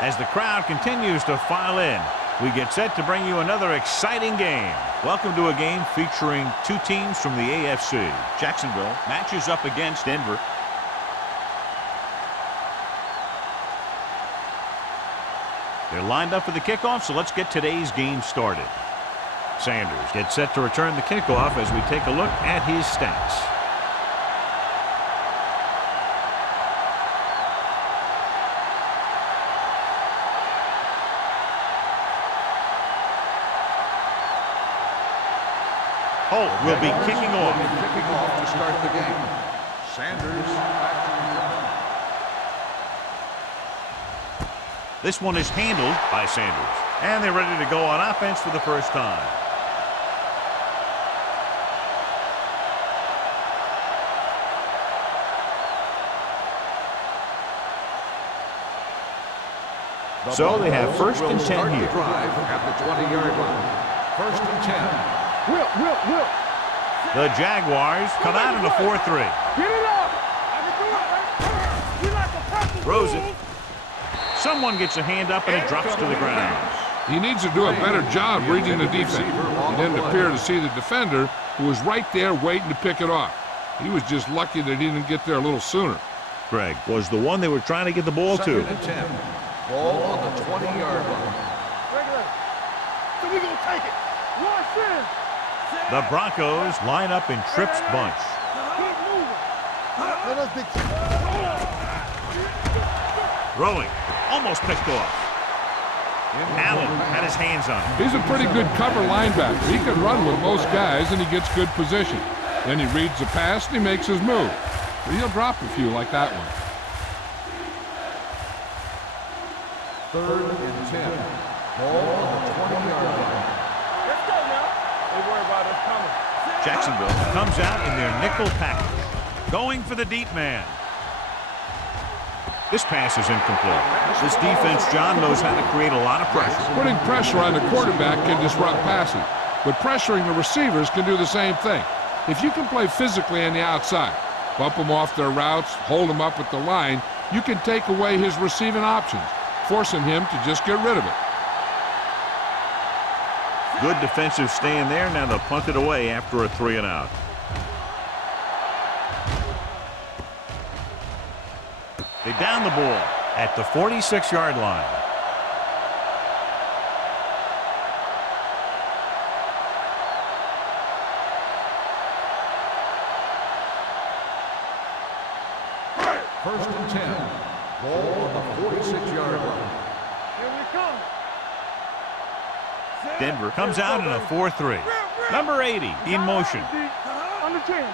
As the crowd continues to file in, we get set to bring you another exciting game. Welcome to a game featuring two teams from the AFC. Jacksonville matches up against Denver. They're lined up for the kickoff, so let's get today's game started. Sanders gets set to return the kickoff as we take a look at his stats. Holt will be kicking off. Kicking off to start the game. Sanders back to return. This one is handled by Sanders. And they're ready to go on offense for the first time. So they have first and 10 here. Drive at the 20-yard line. First and 10. Will. The Jaguars come out in a 4-3. Get it up. We like a practice. Throws it. Someone gets a hand up and it drops to the ground. He needs to do a better job reading the defense. He didn't appear to see the defender, who was right there waiting to pick it off. He was just lucky that he didn't get there a little sooner. Greg was the one they were trying to get the ball to. Second and 10. Ball on the 20-yard line. Regular. So we gonna take it. Rush in. The Broncos line up in Tripp's bunch. Keep moving. Let us be. Throwing. Almost picked off. Allen had his hands on him. He's a pretty good cover linebacker. He can run with most guys, and he gets good position. Then he reads the pass, and he makes his move. But he'll drop a few like that one. Third and 10. Ball on the 20-yard line. Let's go now. Don't worry about us coming. Jacksonville comes out in their nickel package. Going for the deep man. This pass is incomplete. This defense, John, knows how to create a lot of pressure. Putting pressure on the quarterback can disrupt passing, but pressuring the receivers can do the same thing. If you can play physically on the outside, bump them off their routes, hold them up at the line, you can take away his receiving options, forcing him to just get rid of it. Good defensive stand there. Now they'll punt it away after a 3-and-out. They down the ball at the 46-yard line. First and 10. Ball on the 46-yard line. Here we come. Denver comes out in a 4-3. Number 80 in motion. Under 10.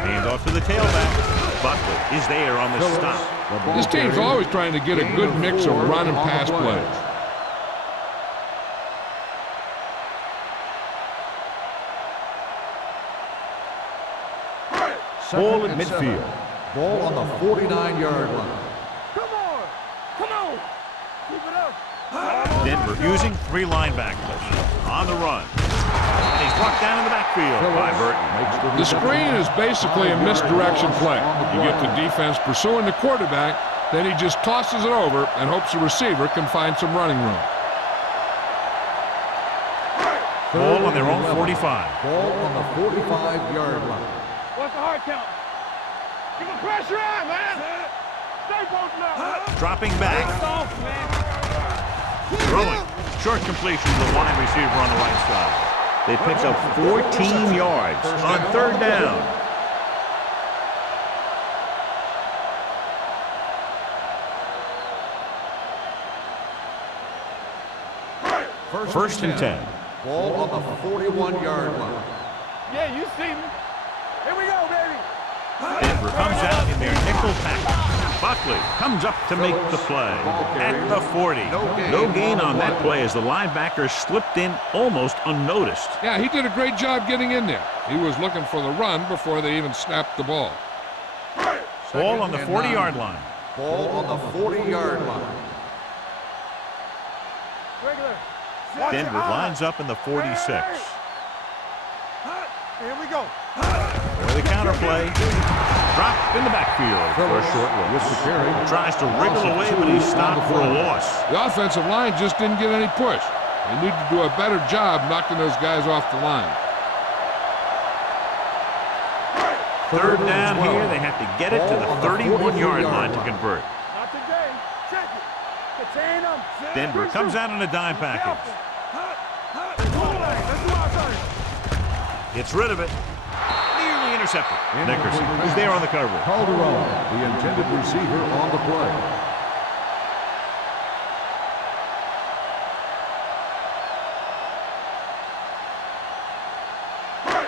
Hands off to the tailback. Buckley is there on the stop. This team's always trying to get a good mix of run and pass plays. Ball at midfield. Ball on the 49-yard line. Come on. Keep it up. Denver using 3 linebackers on the run. And he's brought down in the backfield by Burton. The screen is basically a misdirection play. You get the defense pursuing the quarterback, then he just tosses it over and hopes the receiver can find some running room. Ball on their own 45. Ball on the 45-yard line. What's the hard count? Keep the pressure on, man. Stay posted up. Dropping back. Soft, man. Throwing. Short completion to the wide receiver on the right side. They pick up 14 yards on 3rd down. First and 10. Ball on the 41-yard line. Yeah, you see me. Here we go, baby. Denver comes out in their nickel package. Buckley comes up to make the play at the 40. No gain on that play as the linebacker slipped in almost unnoticed. Yeah, he did a great job getting in there. He was looking for the run before they even snapped the ball. Ball on the 40-yard line. Ball on the 40-yard line. Regular. Denver lines up in the 46. Here we go. For the counter play. Drop in the backfield for a short with the loss. carry. Tries to wriggle away, but he's stopped for a loss. The offensive line just didn't get any push. They need to do a better job knocking those guys off the line. Third down here. They have to get it to the 31-yard line to convert. Not today. Check it. Contain them. Denver comes out in a dime package. Gets rid of it. Nearly intercepted. Nickerson, who's there on the coverage. Calderon, the intended receiver on the play.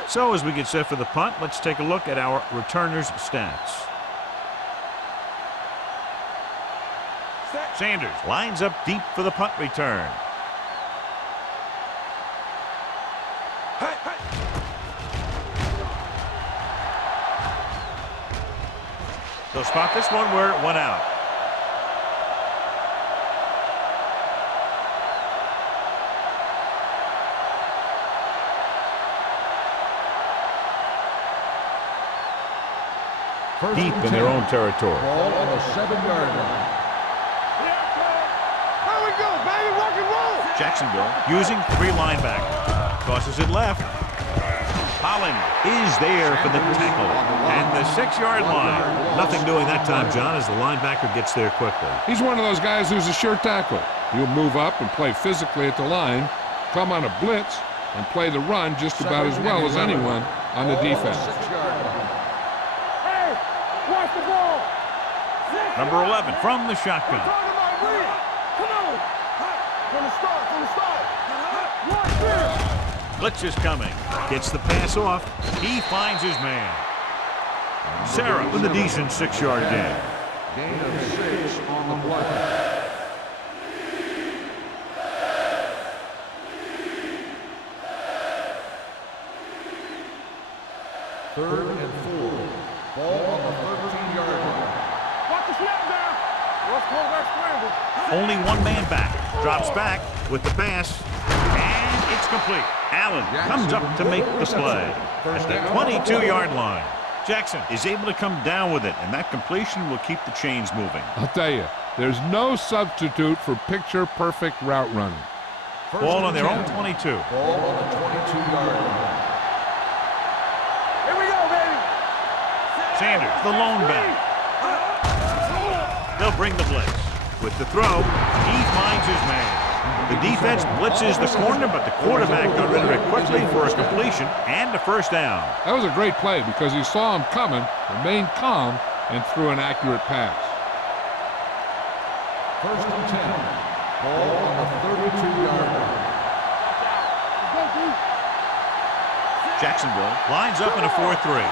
So as we get set for the punt, let's take a look at our returners' stats. Sanders lines up deep for the punt return. They'll spot this one where it went out. Deep in their own territory. Ball on the 7-yard line. Here we go, baby. Rock and roll. Jacksonville using 3 linebackers. Tosses it left. Holland is there for the tackle. And the 6-yard line. Nothing doing that time, John, as the linebacker gets there quickly. He's one of those guys who's a sure tackler. He'll move up and play physically at the line, come on a blitz, and play the run just about as well as anyone on the defense. Hey, watch the ball. Number 11 from the shotgun. Come on. From the start. Watch this. Blitz is coming. Gets the pass off. He finds his man. Sarah with a decent 6-yard gain. Gain of 6 on the play. Third and 4. Ball on the 13-yard line. Watch the snap down. Let's call that scramble. Only one man back. Drops back with the pass. And it's complete. Allen comes up to make the play at the 22-yard line. Jackson is able to come down with it, and that completion will keep the chains moving. I'll tell you, there's no substitute for picture-perfect route running. Ball on their own 22. Ball on the 22-yard line. Here we go, baby. Sanders, the lone back. They'll bring the blitz. With the throw, he finds his man. The defense blitzes the corner, but the quarterback got rid of it quickly for a completion and a first down. That was a great play because he saw him coming, remained calm, and threw an accurate pass. First and 10. Ball on the 32-yard line. Jacksonville lines up in a 4-3.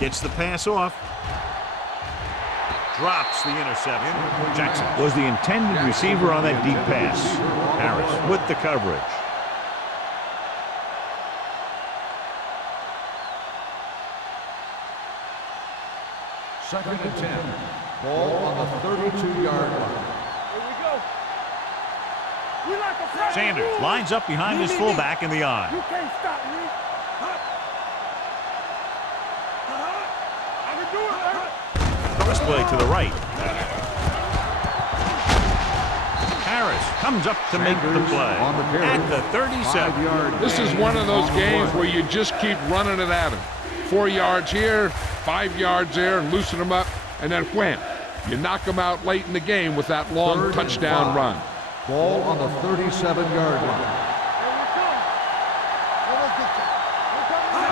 Gets the pass off. Drops the interception. Jackson was the intended receiver on that deep pass. Harris with the coverage. Second and 10. Ball on the 32-yard line. Here we go. We like a flag. Sanders lines up behind his fullback in the eye. You can't stop me. I can do it, man. Cross play to the right. Harris comes up to make the play at the 37. This is one of those games where you just keep running it at him. 4 yards here, 5 yards there, loosen them up, and then wham. You knock them out late in the game with that long touchdown run. Ball on the 37-yard line.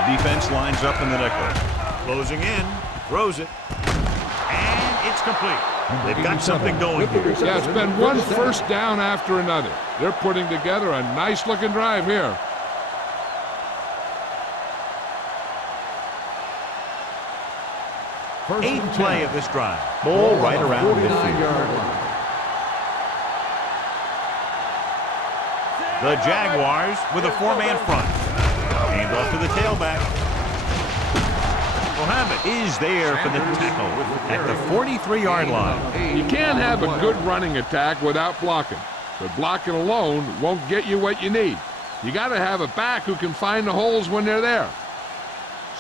The defense lines up in the nickel. Closing in, throws it, and it's complete. They've got something going here. Yeah, it's been one first down after another. They're putting together a nice-looking drive here. Eighth play of this drive. Ball right around midfield. The Jaguars with a 4-man front. Hand off to the tailback. Mohammed is there for the tackle at the 43-yard line. You can't have a good running attack without blocking, but blocking alone won't get you what you need. You got to have a back who can find the holes when they're there.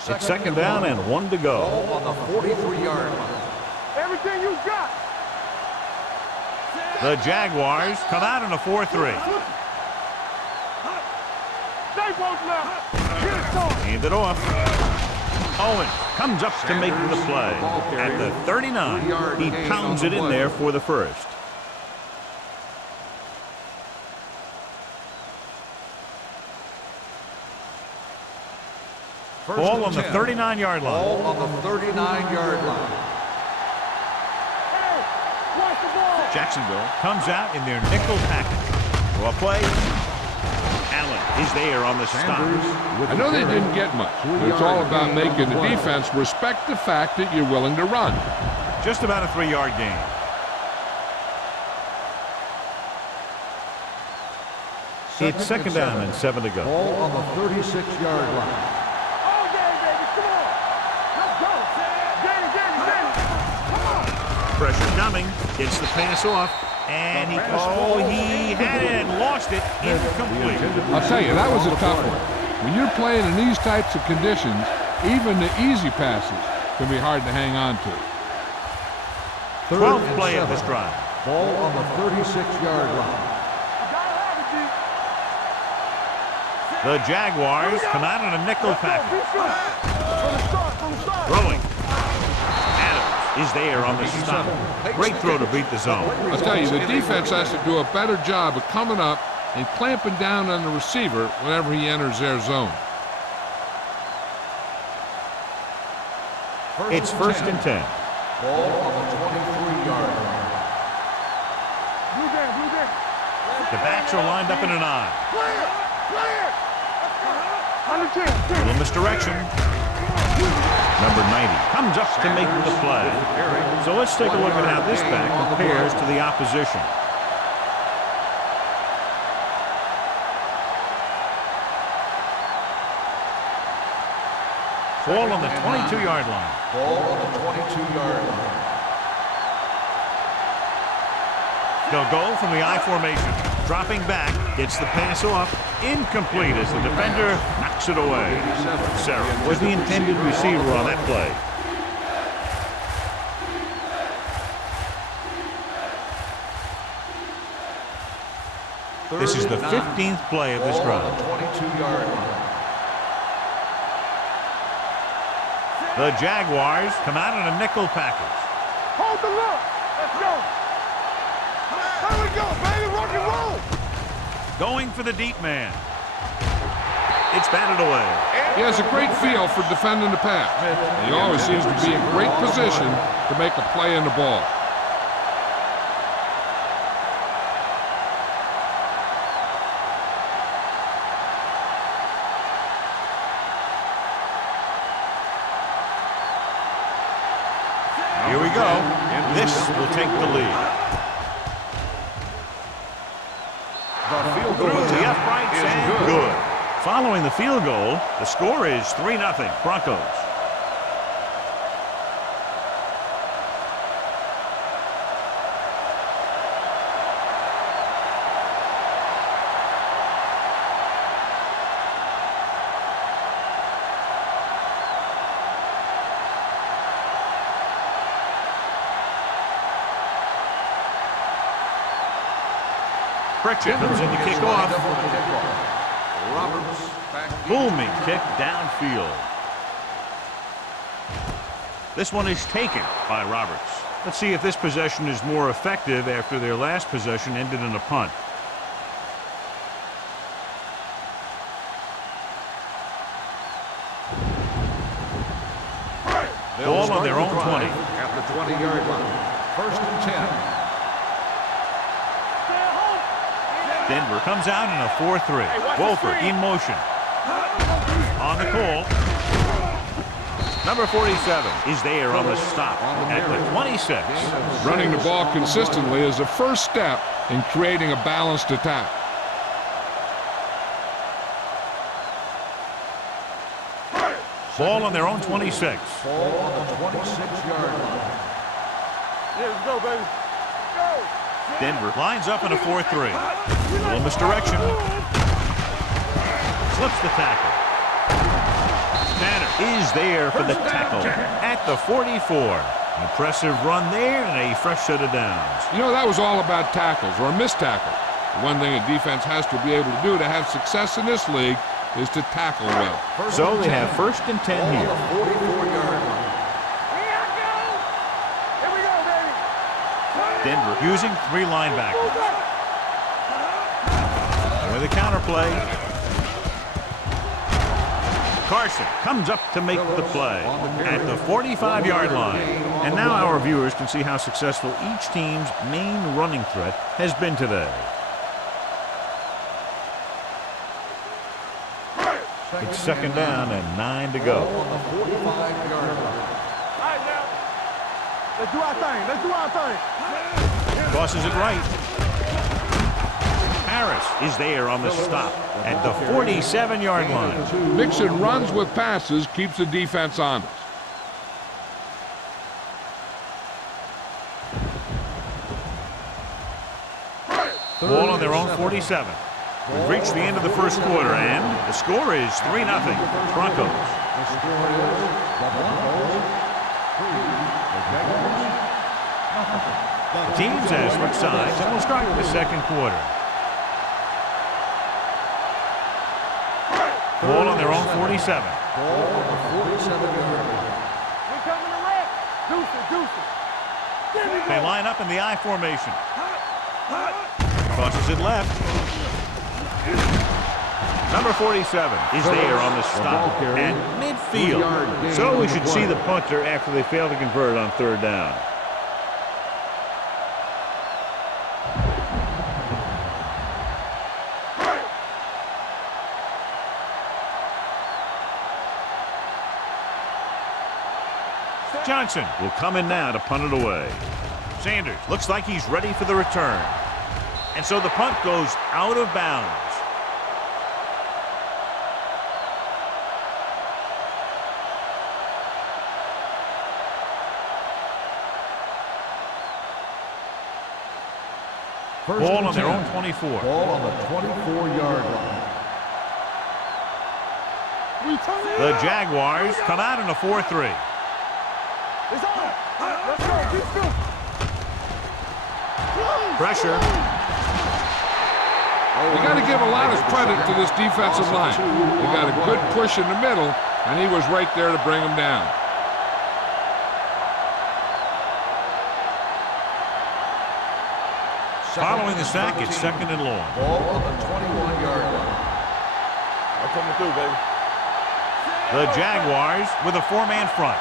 It's second down and 1 to go. Ball on the 43-yard line. Everything you got. The Jaguars come out in a 4-3. Stay posted up. Get it started. Hand it off. Owen comes up to make the play. At the 39, he pounds it in there for the first. Ball on the 39-yard line. Ball on the 39-yard line. Hey, watch the ball. Jacksonville comes out in their nickel package. Draw play. Allen is there on the stop. I know they didn't get much, but it's all about making the defense respect the fact that you're willing to run. Just about a 3-yard gain. It's second down and 7 to go. Ball on the 36-yard line. All day, baby. Come on. Let's go. Danny. Come on. Pressure coming. Gets the pass off. And he had it and lost it. Incomplete. I'll tell you, that was a tough one. When you're playing in these types of conditions, even the easy passes can be hard to hang on to. 12th play of this drive. Ball on the 36-yard line. The Jaguars come out in a nickel package. From the start. Throwing. Adams is there on the stop. Great throw to beat the zone. I'll tell you, the defense has to do a better job of coming up and clamping down on the receiver whenever he enters their zone. It's first and 10. Ball on the 23-yard line. Blue game. The backs are lined up in an eye. Clear. Under 10. Little misdirection. Number 90 comes up to make the play. So let's take a look at how this back compares to the opposition. Ball on the 22-yard line. Ball on the 22-yard line. They'll go from the I formation. Dropping back, gets the pass off. Incomplete as the defender knocks it away. Sarah was the intended receiver on that play. This is the 15th play of this drive. 22-yard line. The Jaguars come out in a nickel package. Hold the look. Let's go. Here we go, baby. Rock and roll. Going for the deep man. It's batted away. He has a great feel for defending the pass. He always seems to be in great position to make a play in the ball. Here we go. This will take the lead. Through the uprights and good. Following the field goal, the score is 3-0 Broncos. Pritchett comes in to kick off. Roberts back. Booming kick downfield. This one is taken by Roberts. Let's see if this possession is more effective after their last possession ended in a punt. Ball on their own 20. At the 20-yard line. First and 10. Denver comes out in a 4-3. Wolford in motion. On the call. Number 47 is there on the stop at the 26. Running the ball consistently is the first step in creating a balanced attack. Ball on their own 26. Ball on the 26-yard line. Yeah, let's go, baby. Go. Denver lines up in a 4-3. Little misdirection. Slips the tackle. Tanner is there for the tackle at the 44. An impressive run there and a fresh set of downs. You know, that was all about tackles or missed tackle. The one thing a defense has to be able to do to have success in this league is to tackle well. So they have 1st and 10 here. 44-yard line. Here we go, baby. Denver using 3 linebackers. And with a counter play, Carson comes up to make the play at the 45-yard line. And now our viewers can see how successful each team's main running threat has been today. It's 2nd down and 9 to go. On the 45-yard line. All right, now. Let's do our thing. Let's do our thing. Tosses it right. Harris is there on the stop at the 47-yard line. Mixing runs with passes keeps the defense honest. Ball on their own 47. We've reached the end of the 1st quarter, and the score is 3-0. Broncos. The score is the Broncos 3, the Jaguars nothing. The teams have switched sides, and we'll start the 2nd quarter. Ball on their own 47. Ball on the 47-yard line. We coming to wreck. Deuce it. They line up in the I formation. Tosses it left. Number 47 is there on the stop at midfield. So we should see the punter after they fail to convert on 3rd down. Johnson will come in now to punt it away. Sanders looks like he's ready for the return. And so the punt goes out of bounds. Ball on their own 24. Ball on the 24-yard line. The Jaguars come out in a 4-3. It's on. Let's go. Keep still. Pressure. You got to give a lot of credit to this defensive line. They got a good push in the middle, and he was right there to bring them down. Following the sack, it's 2nd and long. Ball on the 21-yard line. I'm coming through, baby. The Jaguars with a 4-man front.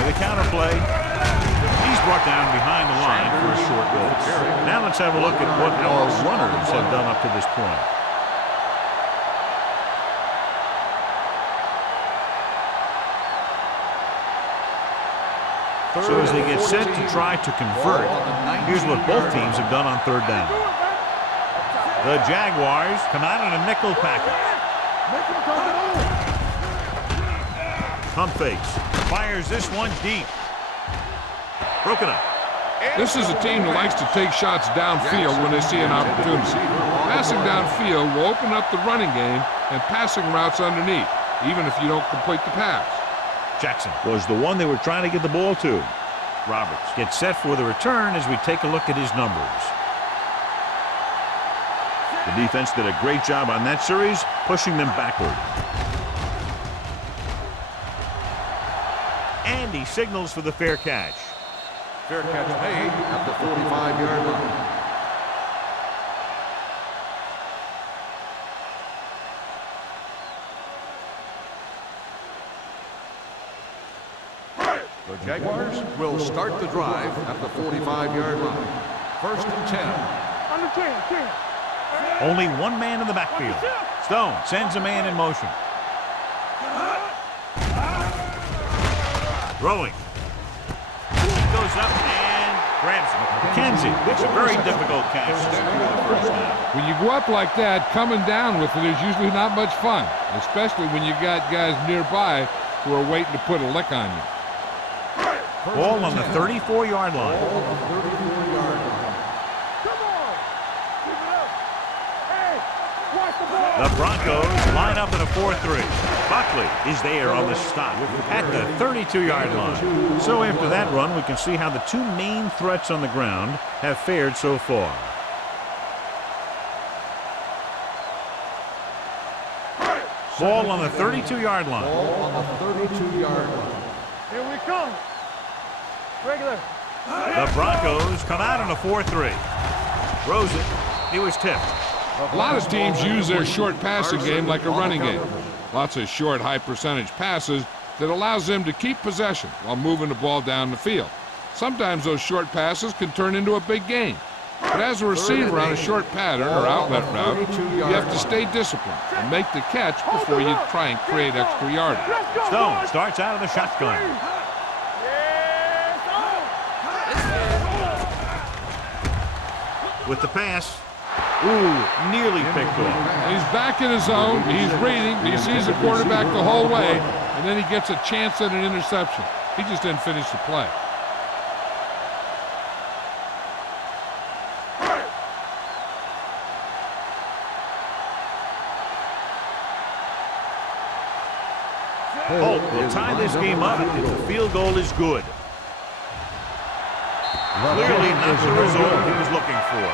With a counter play, he's brought down behind the line for a short release. Now let's have a look at what our runners have done up to this point. So as they get set to try to convert, here's what both teams have done on 3rd down. The Jaguars come out in a nickel package. Pump fakes. Fires this one deep. Broken up. This is a team that likes to take shots downfield when they see an opportunity. Passing downfield will open up the running game and passing routes underneath, even if you don't complete the pass. Jackson was the one they were trying to get the ball to. Roberts gets set for the return as we take a look at his numbers. The defense did a great job on that series, pushing them backward. And he signals for the fair catch. Fair catch made at the 45-yard line. The Jaguars will start the drive at the 45-yard line. 1st and 10. Under 10. Only one man in the backfield. Stone sends a man in motion. Throwing. Goes up and grabs it. McKenzie makes a very difficult catch to secure the 1st down. When you go up like that, coming down with it is usually not much fun, especially when you got guys nearby who are waiting to put a lick on you. Ball on the 34-yard line. Ball on the 34-yard line. Come on. Keep it up. Hey, The Broncos line up in a 4-3. Buckley is there on the stop at the 32-yard line. So after that run, we can see how the two main threats on the ground have fared so far. Ball on the 32-yard line. Ball on the 32-yard line. Here we come. Regular. The Broncos come out in a 4-3. Throws it. He was tipped. A lot of teams use their short passing game like a running game. Lots of short, high-percentage passes that allows them to keep possession while moving the ball down the field. Sometimes those short passes can turn into a big gain. But as a receiver on a short pattern or outlet route, you have to stay disciplined and make the catch before you try and create extra yardage. Stone starts out of the shotgun. With the pass. Ooh, nearly picked off. He's back in his zone. He's reading. He sees the quarterback the whole way, and then he gets a chance at an interception. He just didn't finish the play. Holt will tie this game up if the field goal is good. Clearly not the result he was looking for.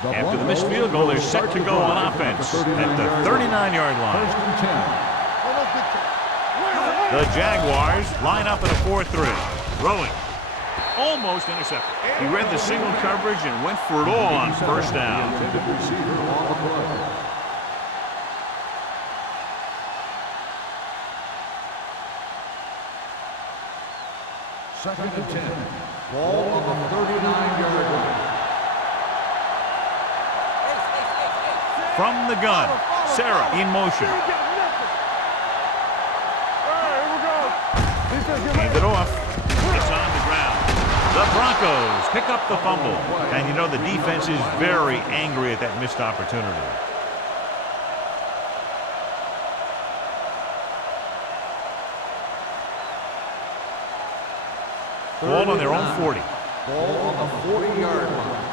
After the missed field goal, they're set to go on offense at the 39-yard line. The Jaguars line up in a 4-3. Throwing. Almost intercepted. He read the single coverage and went for it all on first down. Second and 10. Ball on the 39-yard line. From the gun, Sarah in motion. Hand it off. It's on the ground. The Broncos pick up the fumble. And you know the defense is very angry at that missed opportunity. Ball on their own 40. Ball on the 40-yard line.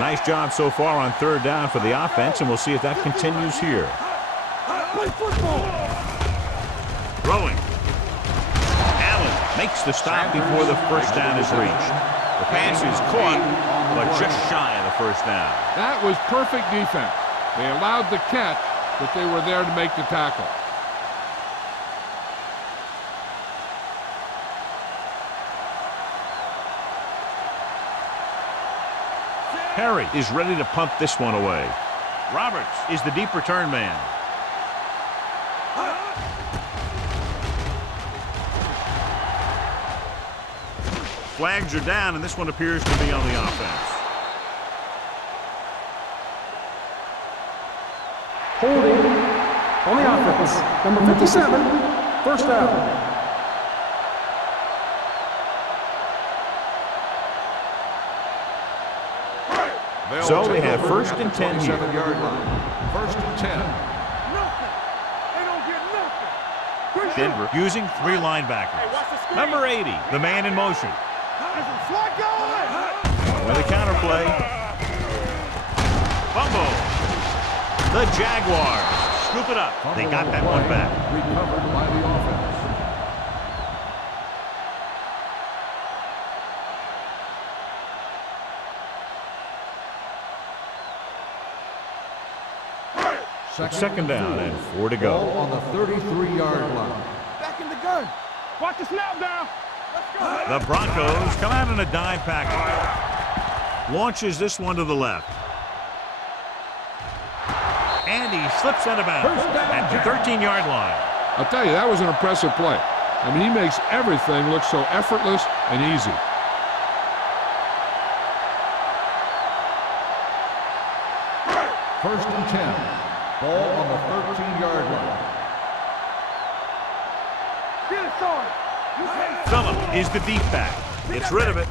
Nice job so far on third down for the offense, and we'll see if that continues here. Throwing. Allen makes the stop before the first down is reached. The pass is caught, but just shy of the first down. That was perfect defense. They allowed the catch, but they were there to make the tackle. Perry is ready to punt this one away. Roberts is the deep return man. Flags are down, and this one appears to be on the offense. Holding on the offense. Number 57, first down. So we have first and 10 here. 27-yard line. First and 10. Denver using three linebackers. Number 80, the man in motion. With a counterplay. Fumble. The Jaguars scoop it up. They got that one back. Recovered by the offense. Second down and 4 to go. Ball on the 33-yard line. Back in the gun. Watch the snap down. Let's go. The Broncos come out in a dime package. Launches this one to the left. And he slips out of bounds at the 13-yard line. I'll tell you, that was an impressive play. I mean, he makes everything look so effortless and easy. First and 10. Ball on the 13-yard line. Phillip is the deep back. Gets rid of it.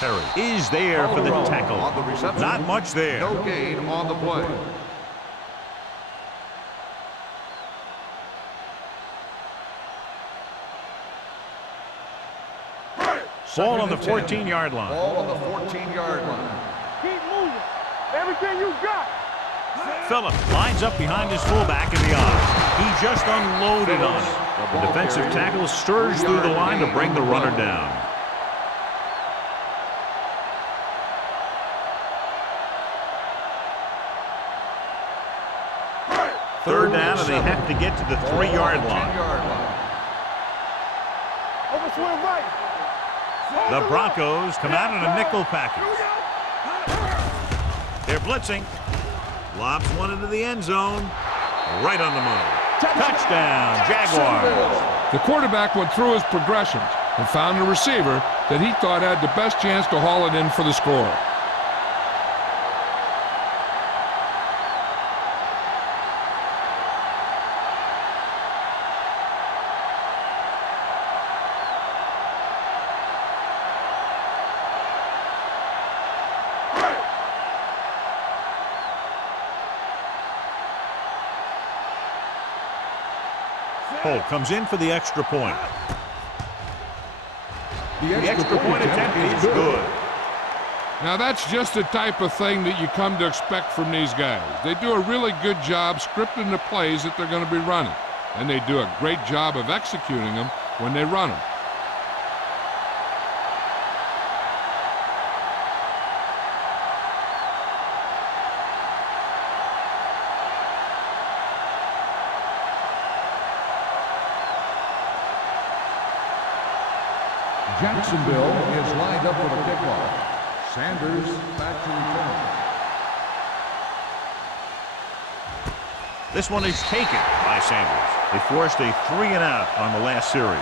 Perry is there for the tackle. On the reception. Not much there. No gain on the play. Ball on the 14-yard line. Ball on the 14-yard line. Keep moving. Everything you got. Phillip lines up behind his fullback in the eye. He just unloaded on it. The defensive tackle surged through the line to bring the runner down. Third down, and they have to get to the 3-yard line. Overswing right. The Broncos come out in a nickel package. They're blitzing. Lobs one into the end zone. Right on the money. Touchdown, Jaguars. The quarterback went through his progressions and found a receiver that he thought had the best chance to haul it in for the score. Holt comes in for the extra point. The extra point attempt is good. Now that's just the type of thing that you come to expect from these guys. They do a really good job scripting the plays that they're going to be running, and they do a great job of executing them when they run them. Jacksonville is lined up for the kickoff. Sanders back to return. This one is taken by Sanders. They forced a 3-and-out on the last series.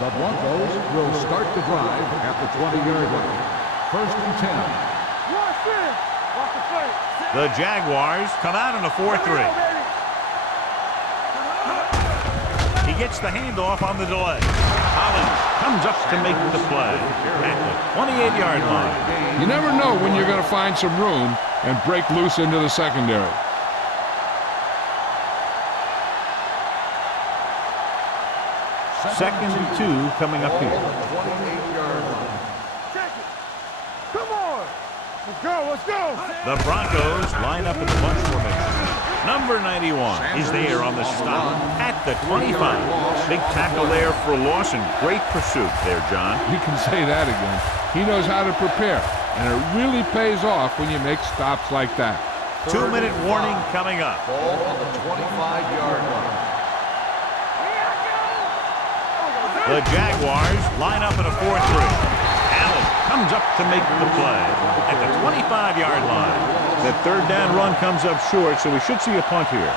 The Broncos will start the drive at the 20-yard line. 1st and 10. The Jaguars come out in a 4-3. He gets the handoff on the delay. Collins comes up to make the play at the 28-yard line. You never know when you're going to find some room and break loose into the secondary. Second and 2 coming up here. 28-yard line. Come on. Let's go. The Broncos line up in the bunch formation. Number 91 is there on the stop at the 25. Big tackle there for loss and great pursuit there, John. You can say that again. He knows how to prepare, and it really pays off when you make stops like that. 2-minute warning coming up. Ball on the 25-yard line. The Jaguars line up in a 4-3. Comes up to make the play at the 25-yard line. The third down run comes up short, so we should see a punt here.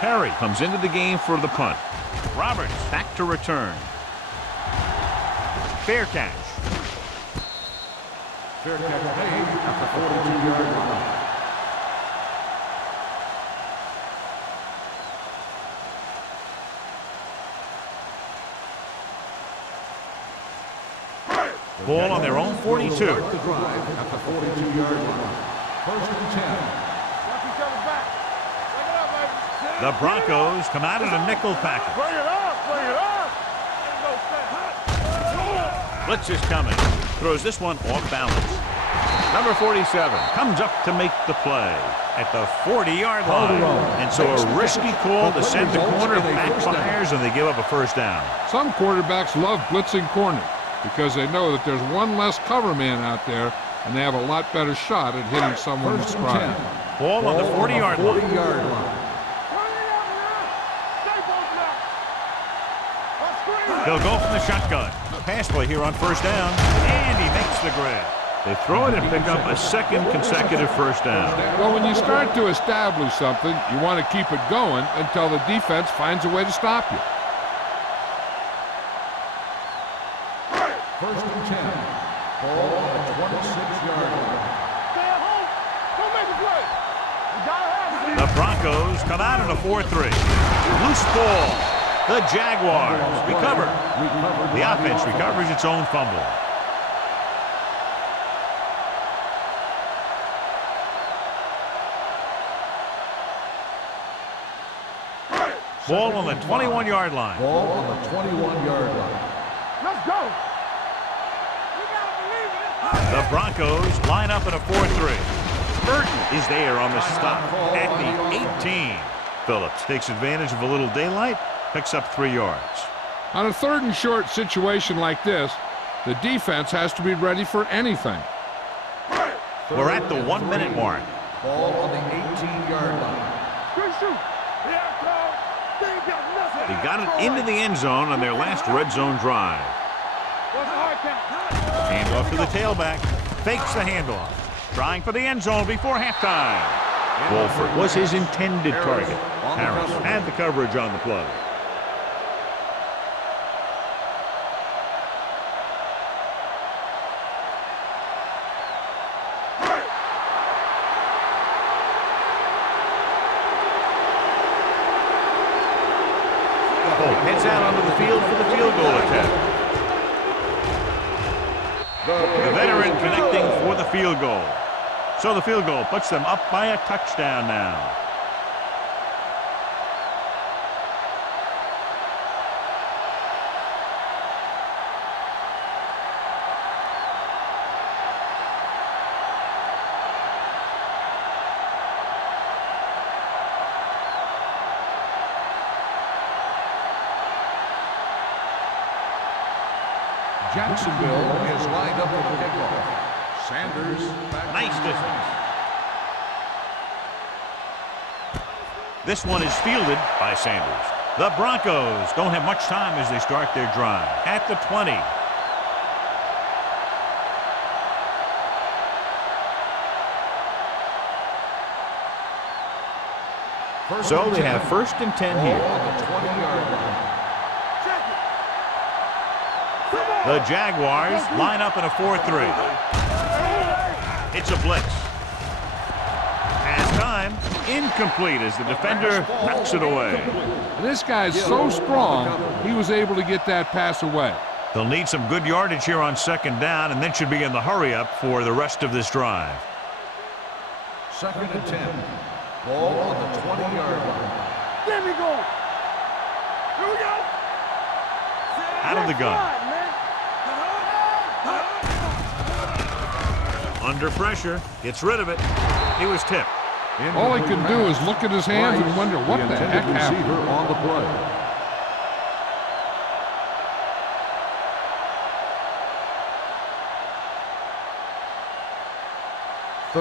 Perry comes into the game for the punt. Roberts back to return. Fair catch. Fair catch made at the 42-yard line. Ball on their own 42. The drive at the 42-yard line. 1st and 10. The Broncos come out in a nickel package. Bring it up. Blitz is coming. Throws this one off balance. Number 47 comes up to make the play at the 40-yard line. And so a risky call to send the corner backfires, and they give up a first down. Some quarterbacks love blitzing corners because they know that there's one less cover man out there, and they have a lot better shot at hitting someone with stride. Ball on the 40-yard line. They'll go from the shotgun. Pass play here on first down, and he makes the grab. They throw it and pick up a second consecutive first down. Well, when you start to establish something, you want to keep it going until the defense finds a way to stop you. First and 10. Ball on the 26-yard line. Stay at home. Don't make a play. You gotta have it. The Broncos come out in a 4-3. Loose ball. The Jaguars recover. The offense recovers its own fumble. Ball on the 21-yard line. Ball on the 21-yard line. Let's go. We gotta believe it. The Broncos line up in a 4-3. Burton is there on the stop at the 18. Phillips takes advantage of a little daylight, picks up 3 yards. On a 3rd and short situation like this, the defense has to be ready for anything. We're at the 1-minute mark. Ball on the 18-yard line. Good shoot. Here it comes. They ain't got nothing. They got it into the end zone on their last red zone drive. What's the hard count? Handoff to the tailback. Fakes the handoff. Trying for the end zone before halftime. Wolford was his intended target. Harris had the coverage on the play. Heads out onto the field for the field goal attempt. The veteran connecting for the field goal. So the field goal puts them up by a touchdown now. Jacksonville is lined up for the kickoff. Sanders back. Nice distance. This one is fielded by Sanders. The Broncos don't have much time as they start their drive. At the 20. So they have 1st and 10 Ball here. on the 20-yard line. The Jaguars line up in a 4-3. It's a blitz. Pass time, incomplete as the defender knocks it away. And this guy's so strong, he was able to get that pass away. They'll need some good yardage here on 2nd down and then should be in the hurry up for the rest of this drive. 2nd and 10. Ball on the 20-yard line. There we go. Here we go. Out of the gun. Slide, man. Under pressure, gets rid of it. He was tipped. All he can do is look at his hands and wonder what the heck happened. Receiver on the play.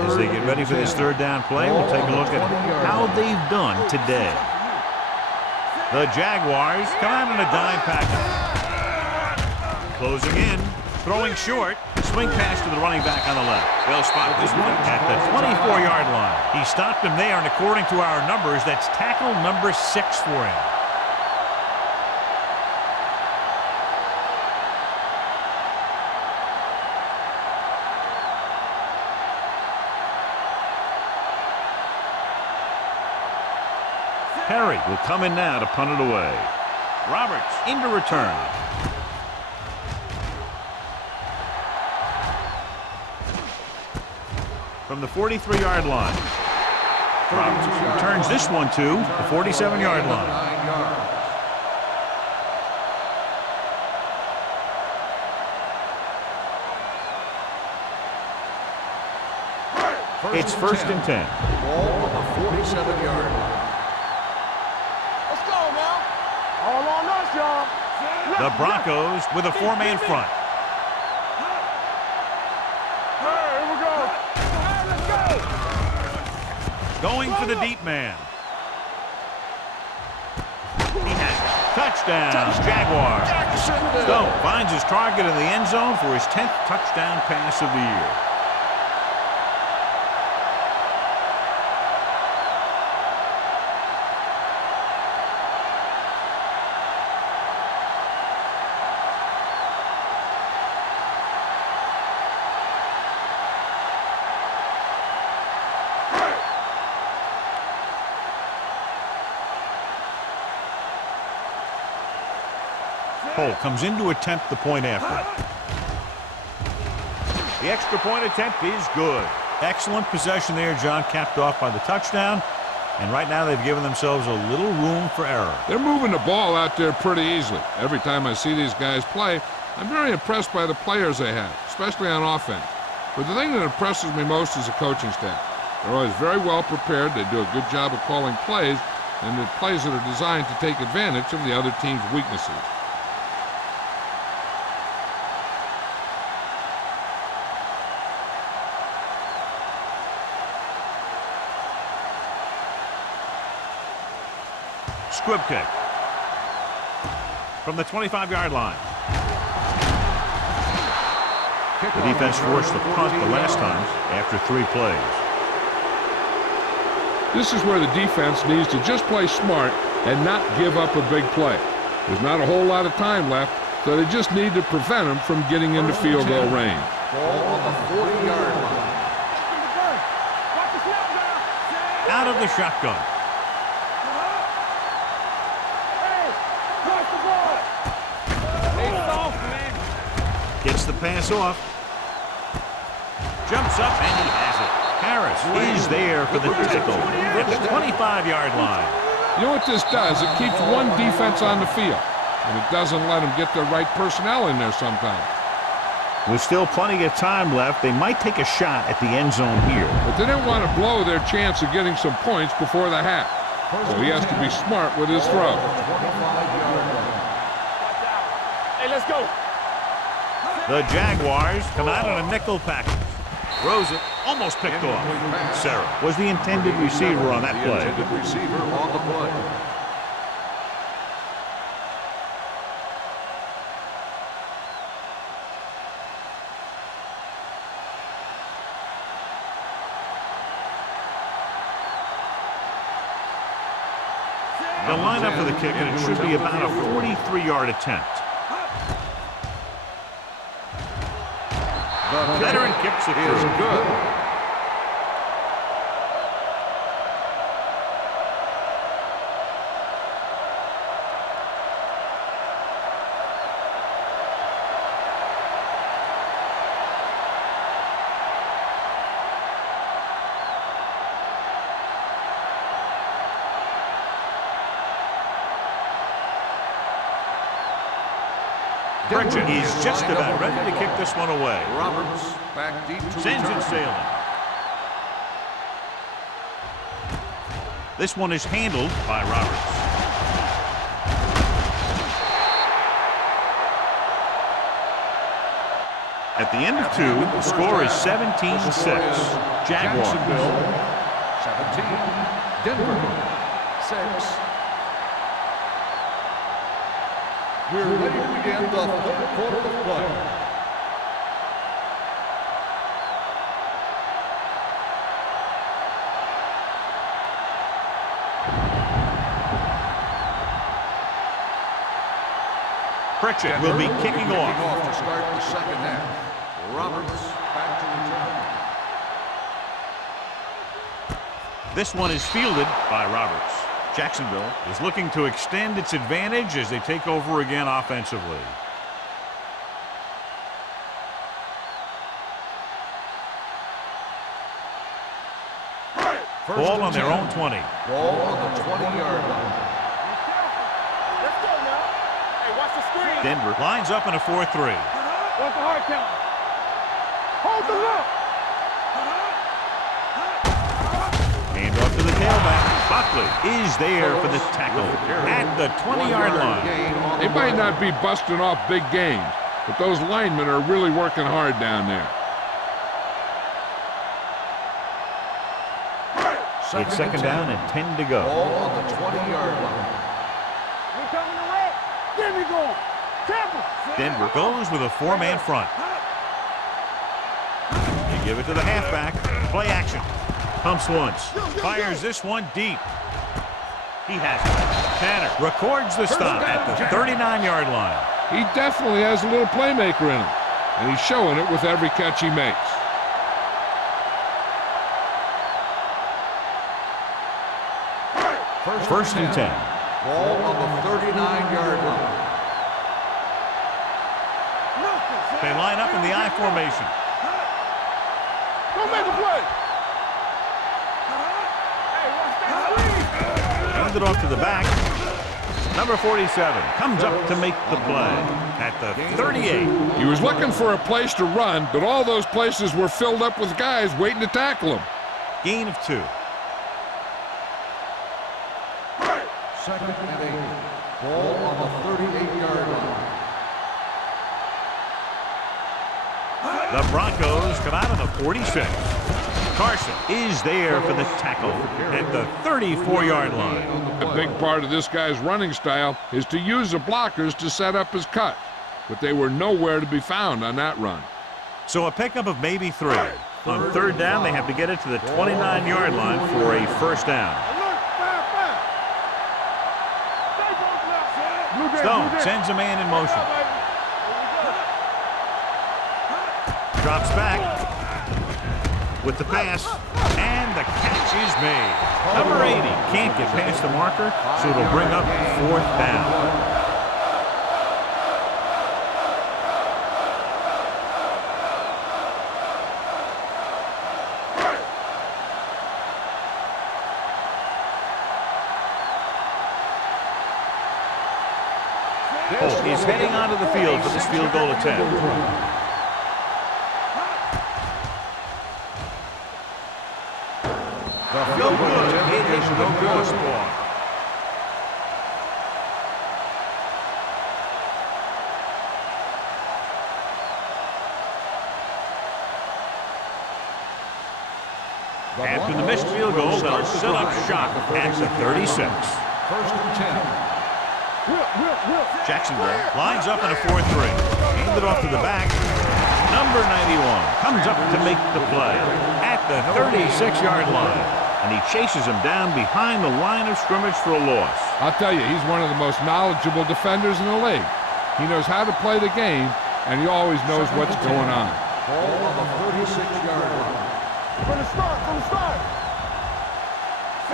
As they get ready for this 3rd down play, we'll take a look at how they've done today. The Jaguars come out in a dime package. Closing in, throwing short, swing pass to the running back on the left. They'll spot this one at the 24-yard line. He stopped him there, and according to our numbers, that's tackle number 6 for him. Perry will come in now to punt it away. Roberts into return. From the 43-yard line. Roberts returns this one to the 47-yard line. 9 yards. It's 1st and 10. Ball on the 47-yard line. Let's go now. All on us, y'all. The Broncos with a 4-man front. Here we go. Let's go. Going for the deep man. He has it. Touchdown, Jaguars. Stone finds his target in the end zone for his 10th touchdown pass of the year. Holt comes in to attempt the point after. The extra point attempt is good. Excellent possession there, John, capped off by the touchdown. And right now they've given themselves a little room for error. They're moving the ball out there pretty easily. Every time I see these guys play, I'm very impressed by the players they have, especially on offense. But the thing that impresses me most is the coaching staff. They're always very well prepared. They do a good job of calling plays, and the plays that are designed to take advantage of the other team's weaknesses. Squib kick from the 25-yard line. The defense forced the punt the last time after 3 plays. This is where the defense needs to just play smart and not give up a big play. There's not a whole lot of time left, so they just need to prevent them from getting into field goal range. Ball on the 40-yard line. Out of the shotgun. Gets the pass off. Jumps up and he has it. Harris is there for the tackle at the 25-yard line. You know what this does? It keeps one defense on the field, and it doesn't let them get the right personnel in there sometimes. With still plenty of time left, they might take a shot at the end zone here. But they didn't want to blow their chance of getting some points before the half. So he has to be smart with his throw. Hey, let's go. The Jaguars come out on a nickel package. Throws it, almost picked off. Sarah was the intended receiver on that play. Intended receiver on the play. They'll line up for the kick, and it should be about a 43-yard attempt. The Veteran kicks it is through. good. Pritchett is just about ready to kick this one away. Roberts back deep to Sends return. it sailing. This one is handled by Roberts. At the end of 2, the score is 17-6. Jaguars. Jacksonville 17, Denver 6. We're ready to begin the third quarter of play. Pritchett will be kicking off. To start the second half. Roberts back to return. This one is fielded by Roberts. Jacksonville is looking to extend its advantage as they take over again offensively. Ball on their own 20. Ball on the 20-yard line. Let's go now. Hey, watch the screen. Denver lines up in a 4-3. What's the hard count? Hold the look. Hand off to the tailback. Buckley is there for the tackle at the 20-yard line. They might not be busting off big games, but those linemen are really working hard down there. It's second down and 10 to go. Ball on the 20-yard line. We coming to red. There we go. Temple. Denver goes with a 4-man front. They give it to the halfback. Play action. Pumps once. Fires this one deep. He has it. Tanner records the stop at the 39-yard line. He definitely has a little playmaker in him, and he's showing it with every catch he makes. First and 10. Ball on the 39-yard line. They line up in the I formation. Go make a play. Hands it off to the back. Number 47 comes up to make the play at the 38. He was looking for a place to run, but all those places were filled up with guys waiting to tackle him. Gain of 2. Second and 8. Ball on the 38-yard line. The Broncos come out on the 46. Carson is there for the tackle at the 34-yard line. A big part of this guy's running style is to use the blockers to set up his cut, but they were nowhere to be found on that run. So a pickup of maybe 3. On third down, they have to get it to the 29-yard line for a first down. Stone sends a man in motion. Drops back with the pass, and the catch is made. Number 80 can't get past the marker, so it'll bring up fourth down. Holt is heading onto the field for this field goal attempt. No good. It is the crossbar. After the missed field goal, they'll set up shop at the 36. First and 10. Jacksonville lines up in a 4-3. Hand it off to the back. Number 91 comes up to make the play at the 36-yard line. And he chases him down behind the line of scrimmage for a loss. I'll tell you, he's one of the most knowledgeable defenders in the league. He knows how to play the game, and he always knows what's going on. Ball on the 36-yard line. From the start.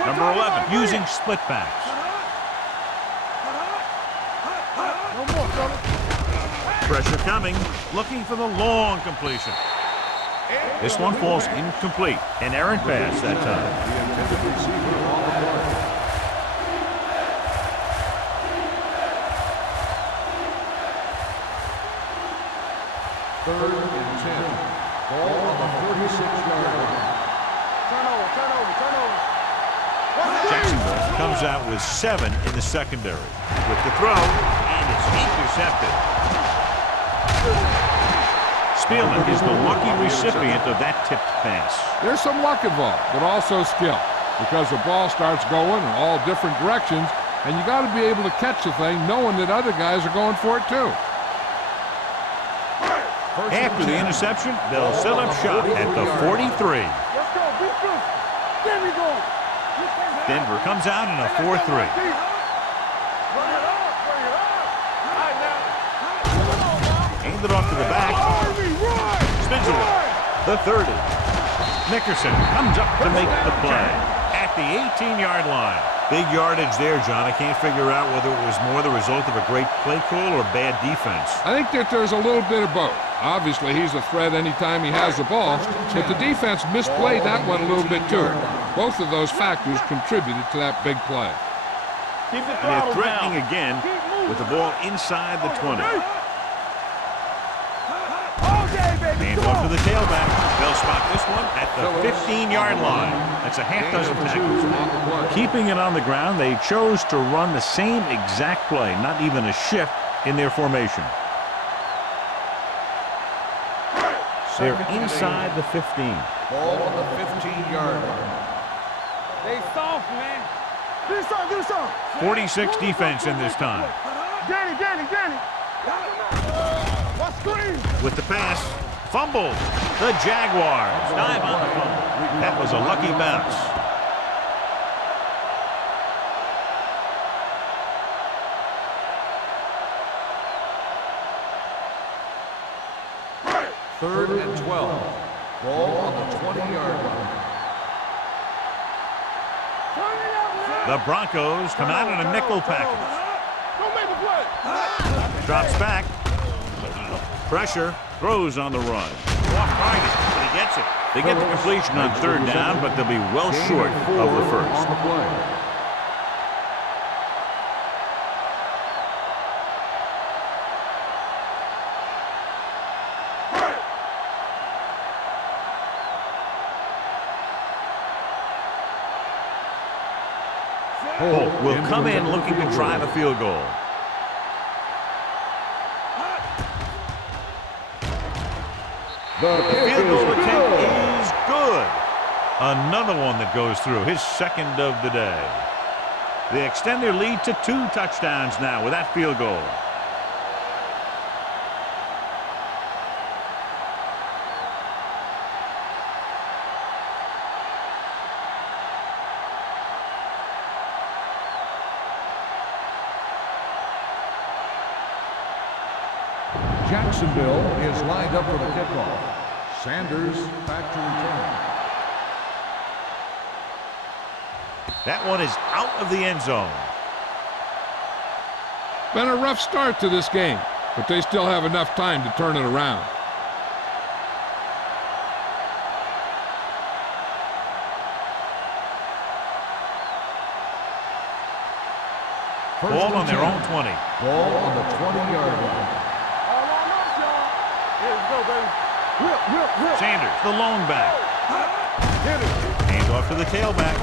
Number 11 using split backs. No more, fellas. Pressure coming, looking for the long completion. This one falls incomplete. An errant pass that time. The intended receiver on the play. Third and 10. Ball on the 36-yard line. Turnover. Jacksonville comes out with 7 in the secondary. With the throw, and it's intercepted. Spielman is the lucky recipient of that tipped pass. There's some luck involved, but also skill, because the ball starts going in all different directions, and you got to be able to catch the thing knowing that other guys are going for it too. After the interception, they'll set up shop at the 43. Let's go. Be good. There we go. Denver comes out in a 4-3. Bring it up. Hand it off to the back. Spins away. The 30. Nickerson comes up to make the play at the 18-yard line. Big yardage there, John. I can't figure out whether it was more the result of a great play call or bad defense. I think that there's a little bit of both. Obviously, he's a threat anytime he has the ball, but the defense misplayed that one a little bit too. Both of those factors contributed to that big play. And they're threatening again with the ball inside the 20. Hand off to the tailback. They'll spot this one at the 15-yard line. That's a half dozen tackles. Keeping it on the ground, they chose to run the same exact play, not even a shift in their formation. They're inside the 15. Ball on the 15-yard line. They soft, man. Get us on. 46 defense in this time. Danny. What screen? With the pass, fumbles. The Jaguars dive on the fumble. That was a lucky bounce. Third and 12. Ball on the 20-yard line. The Broncos come out in a nickel package. Don't make a play. Drops back. Pressure. Throws on the run. Off target, but he gets it. They get the completion on third down, but they'll be well short of the first. On the play. Holt will come in looking to drive a field goal. The field goal attempt is good. Another one that goes through, his second of the day. They extend their lead to 2 touchdowns now with that field goal. Jacksonville is lined up for the kickoff. Sanders back to return. That one is out of the end zone. Been a rough start to this game, but they still have enough time to turn it around. Ball on their own 20. Ball on the 20-yard line. All on us, y'all. Here we go, baby. Whip. Sanders, the lone back. Hit it. Hand off to the tailback.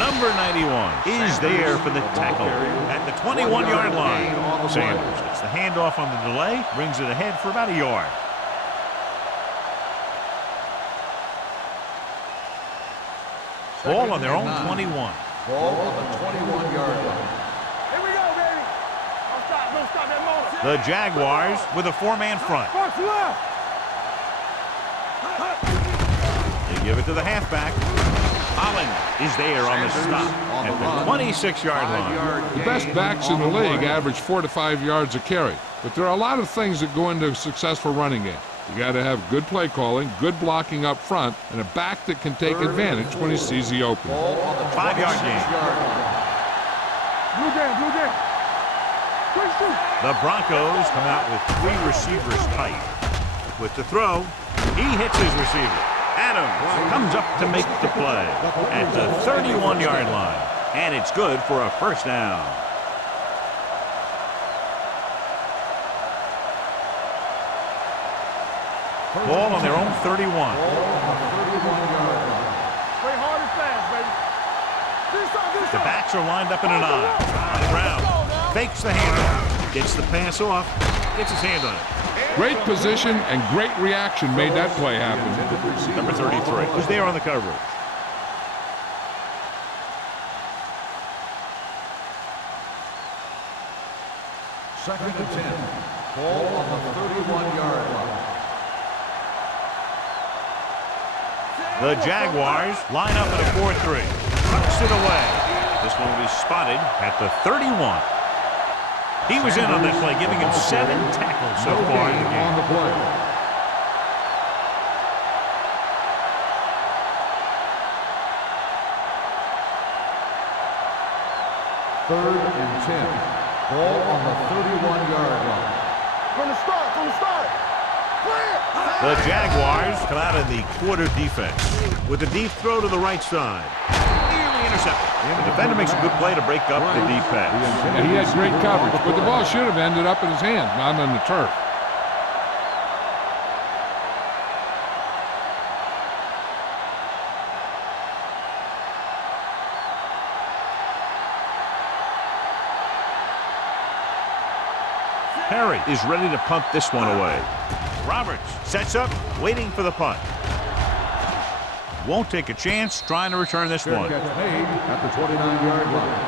Number 91 is there for the tackle at the 21-yard line. Sanders gets the handoff on the delay, brings it ahead for about a yard. Ball on their own 21. Ball on the 21-yard line. Here we go, baby. Don't stop that motor. The Jaguars with a 4-man front. Front left. They give it to the halfback. Holland is there on the stop at the 26-yard line. The best backs in the league average 4 to 5 yards a carry, but there are a lot of things that go into a successful running game. You got to have good play calling, good blocking up front, and a back that can take advantage when he sees the opening. 5-yard gain. Blue game. Quick shoot. The Broncos come out with 3 receivers tight. With the throw, he hits his receiver. Adams comes up to make the play at the 31-yard line. And it's good for a first down. Ball on their own 31. Play hard and fast, baby. The backs are lined up in an eye. On the ground. Fakes the handoff. Gets the pass off. Gets his hand on it. Great position and great reaction made that play happen. Number 33 was there on the coverage. Second and 10. Ball on the 31-yard line. The Jaguars line up at a 4-3. Tucks it away. This one will be spotted at the 31. He was in on that play, giving him 7 tackles so far in the game. On the play. Third and 10. Ball on the 31-yard line. From the start. Clear. The Jaguars come out in the quarter defense with a deep throw to the right side. Nearly intercepted. The defender makes a good play to break up the deep pass. Yeah, he had great coverage, but the ball should have ended up in his hand, not on the turf. Perry is ready to punt this one away. Roberts sets up, waiting for the punt. Won't take a chance, trying to return this Fair one. catch made at the 29-yard line.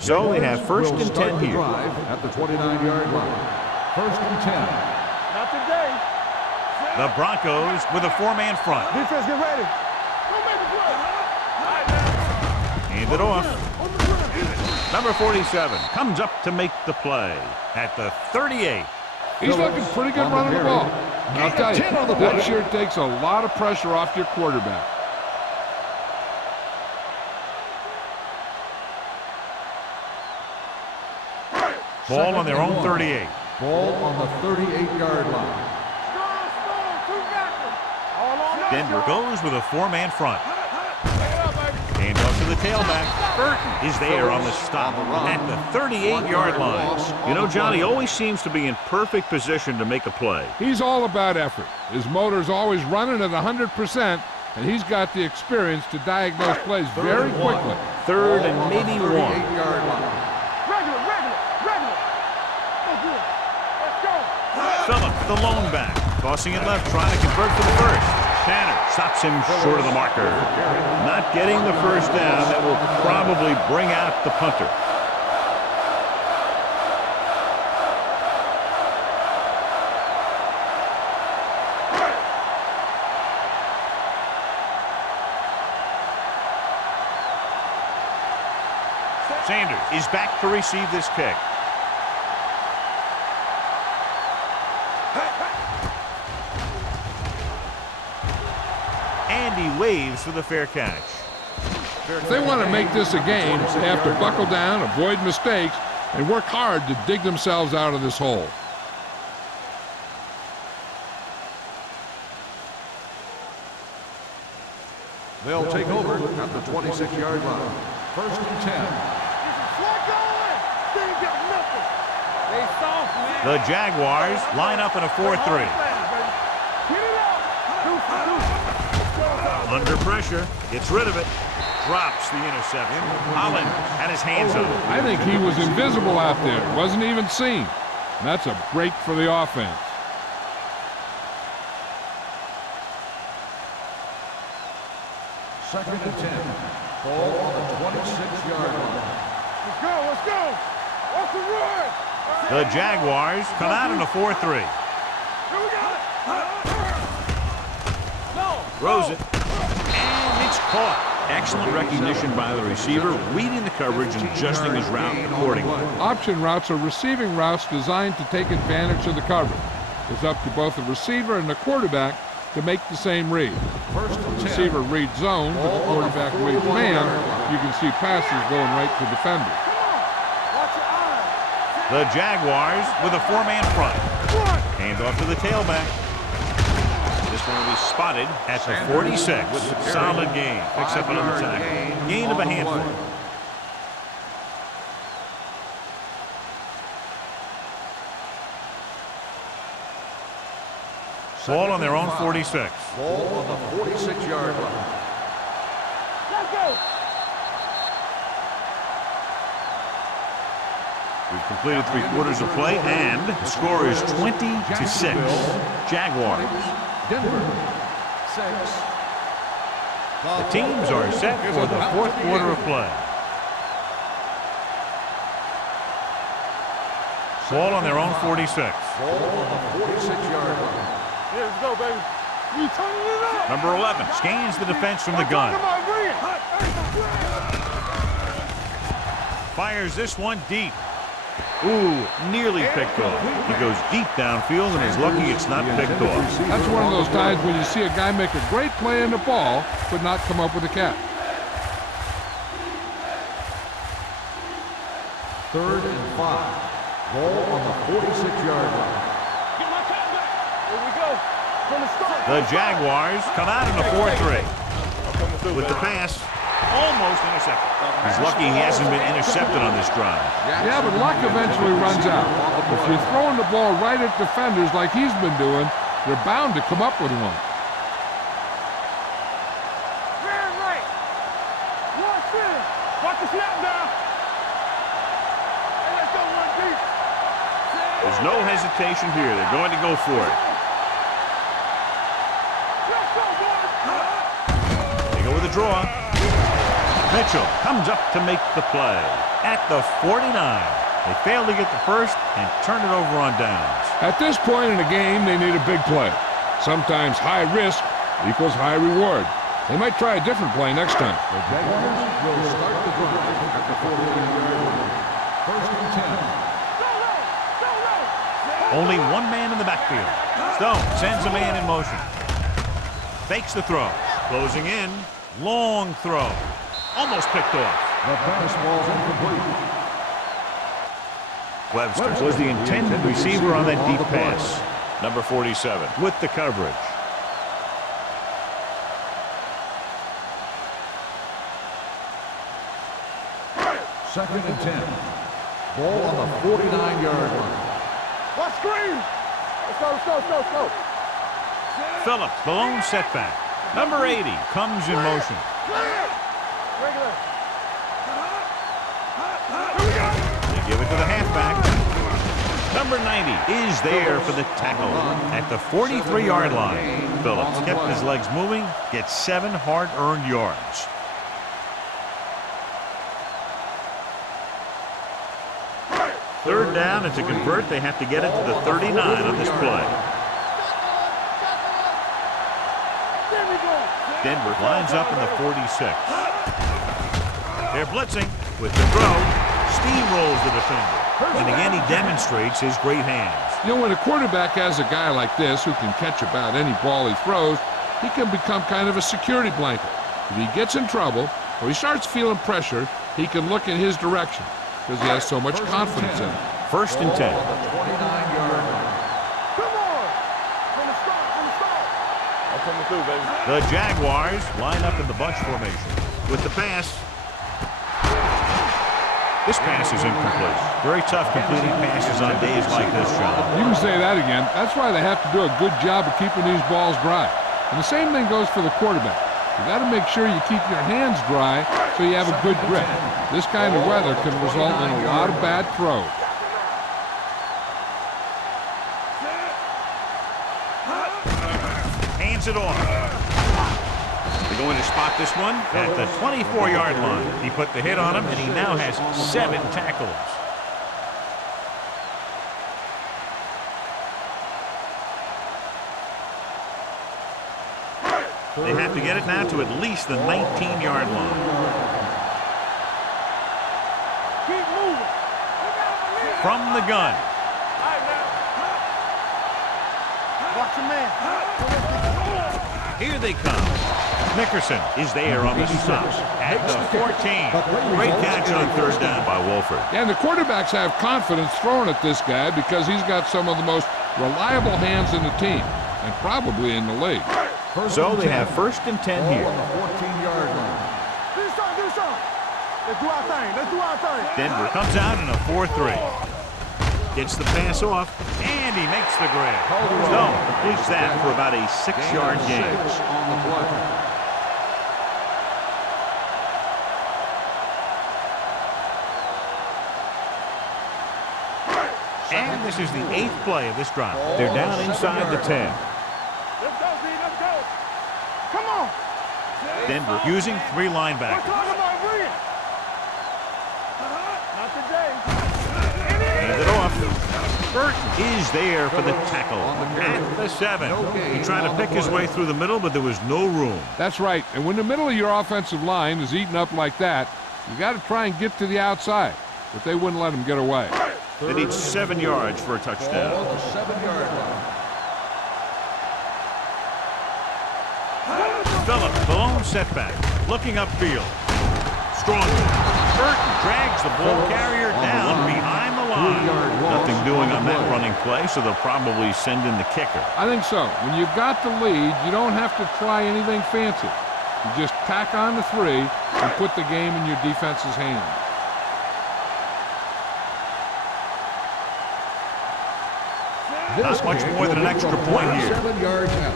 So they have first Will and start 10 the here. drive at the 29-yard line. First and 10. Not today. The Broncos with a 4-man front. Defense, get ready. Don't make the play. Hand it off. Number 47 comes up to make the play at the 38. He's looking pretty good running the ball. And I'll tell you, that sure takes a lot of pressure off your quarterback. Ball on their own 38. Ball on the 38-yard line. Denver goes with a four-man front. Hand off to the tailback. Burton is there on the stop at the 38-yard line. You know, Johnny always seems to be in perfect position to make a play. He's all about effort. His motor's always running at 100%, and he's got the experience to diagnose plays very quickly. Third and maybe one. 38-yard line. Regular. Oh, good. Let's go. Phillip, the lone back. Tossing it left, trying to convert for the first. Tanner stops him short of the marker. Not getting the first down. That will probably bring out the punter. Sanders is back to receive this kick. And he waves for the fair catch. If they want to make this a game, they have to buckle down, avoid mistakes, and work hard to dig themselves out of this hole. They'll take over at the 26-yard line. First and 10. The Jaguars line up in a 4-3. Under pressure, gets rid of it, drops the interception. Holland had his hands on it. I think he was invisible out there, wasn't even seen. And that's a break for the offense. Second and 10. Ball on the 26-yard line. Let's go. Off the run. The Jaguars come out in a 4-3. Throws it. And it's caught. Excellent recognition by the receiver, reading the coverage and adjusting his route accordingly. Option routes are receiving routes designed to take advantage of the coverage. It's up to both the receiver and the quarterback to make the same read. First and 10. The receiver reads zone, but the quarterback reads man. You can see passes going right to defenders. The Jaguars with a four-man front. Hand off to the tailback. This one will be spotted at the 46. Solid gain. Picks up another tackle. Gain of a handful. Ball on their own 46. Ball on the 46-yard line. Let's go. We've completed 3 quarters of play, and the score is 20-6. Jaguars. Denver, 6. The teams are set for the 4th quarter of play. Ball on their own 46. Ball on the 46-yard line. Yeah, let's go, baby. We turning it up. Number 11 scans the defense from the gun. Come on, bring it. Fires this one deep. Ooh, nearly picked off. He goes deep downfield and is lucky it's not picked off. That's one of those times when you see a guy make a great play in the ball, but not come up with a catch. Third and 5. Ball on the 46-yard line. Get my cat back. Here we go. From the start. The Jaguars come out in a 4-3. With the pass, almost intercepted. He's lucky he hasn't been intercepted on this drive. Yeah, but luck eventually runs out. If you're throwing the ball right at defenders like he's been doing, you're bound to come up with one. Very right. Watch this. Watch the snap down. Hey, let's go one deep. There's no hesitation here. They're going to go for it. Let's go, boys. They go with a draw. Mitchell comes up to make the play at the 49. They fail to get the first and turn it over on downs. At this point in the game, they need a big play. Sometimes high risk equals high reward. They might try a different play next time. The Jaguars will start the drive at the 48-yard line. First and 10. Only one man in the backfield. Stone sends a man in motion. Fakes the throw. Closing in. Long throw. Almost picked off. The pass ball's incomplete. Webster was the intended receiver on that deep pass. Number 47 with the coverage. Second and 10. Ball on the 49-yard line. What screen? Let's go, let's go, let's go, let's go. Phillips, the lone setback. Number 80 comes in motion. Regular. They give it to the halfback. Number 90 is there for the tackle at the 43-yard line. Phillips kept his legs moving, gets 7 hard-earned yards. Third down, and to convert, they have to get it to the 39 on this play. Denver lines up in the 46. They're blitzing with the throw. Steamrolls the defender. And again, he demonstrates his great hands. You know, when a quarterback has a guy like this who can catch about any ball he throws, he can become kind of a security blanket. If he gets in trouble or he starts feeling pressure, he can look in his direction because he has so much confidence in him. First and 10. 29-yard line. Come on. From the start, from the start. I'm coming through, baby. The Jaguars line up in the bunch formation. With the pass. This pass is incomplete. Very tough completing passes on days like this, John. You can say that again. That's why they have to do a good job of keeping these balls dry. And the same thing goes for the quarterback. You got to make sure you keep your hands dry so you have a good grip. This kind of weather can result in a lot of bad throws. Hands it off. They're going to spot this one at the 24-yard line. He put the hit on him, and he now has 7 tackles. They have to get it now to at least the 19-yard line. Keep moving. From the gun. Watch your man. Here they come. Nickerson is there on the stop at the 14. Great catch on third down by Wolford. And the quarterbacks have confidence throwing at this guy because he's got some of the most reliable hands in the team and probably in the league. So they have first and 10 here. On the 14-yard line. Do something, do something. Let's do our thing, let's do our thing. Denver comes out in a 4-3. Gets the pass off, and he makes the grab. Stone completes that for about a 6-yard gain. On the play. And this is the 8th play of this drive. They're down inside the 10. Let's go, Z, let's go. Come on. Denver using 3 We're linebackers. talking about bring it. Not today. Hands it off. Burton is there for the tackle at the 7. He tried to pick his way through the middle, but there was no room. That's right. And when the middle of your offensive line is eaten up like that, you got to try and get to the outside. But they wouldn't let him get away. They need 7 yards for a touchdown. On the 7-yard line. Phillips, the lone setback, looking upfield. Strongly. Burton drags the ball carrier down behind the line. Nothing doing on that running play, so they'll probably send in the kicker. I think so. When you've got the lead, you don't have to try anything fancy. You just tack on the 3 and put the game in your defense's hands. Not much more than an extra point here. 7 yards out.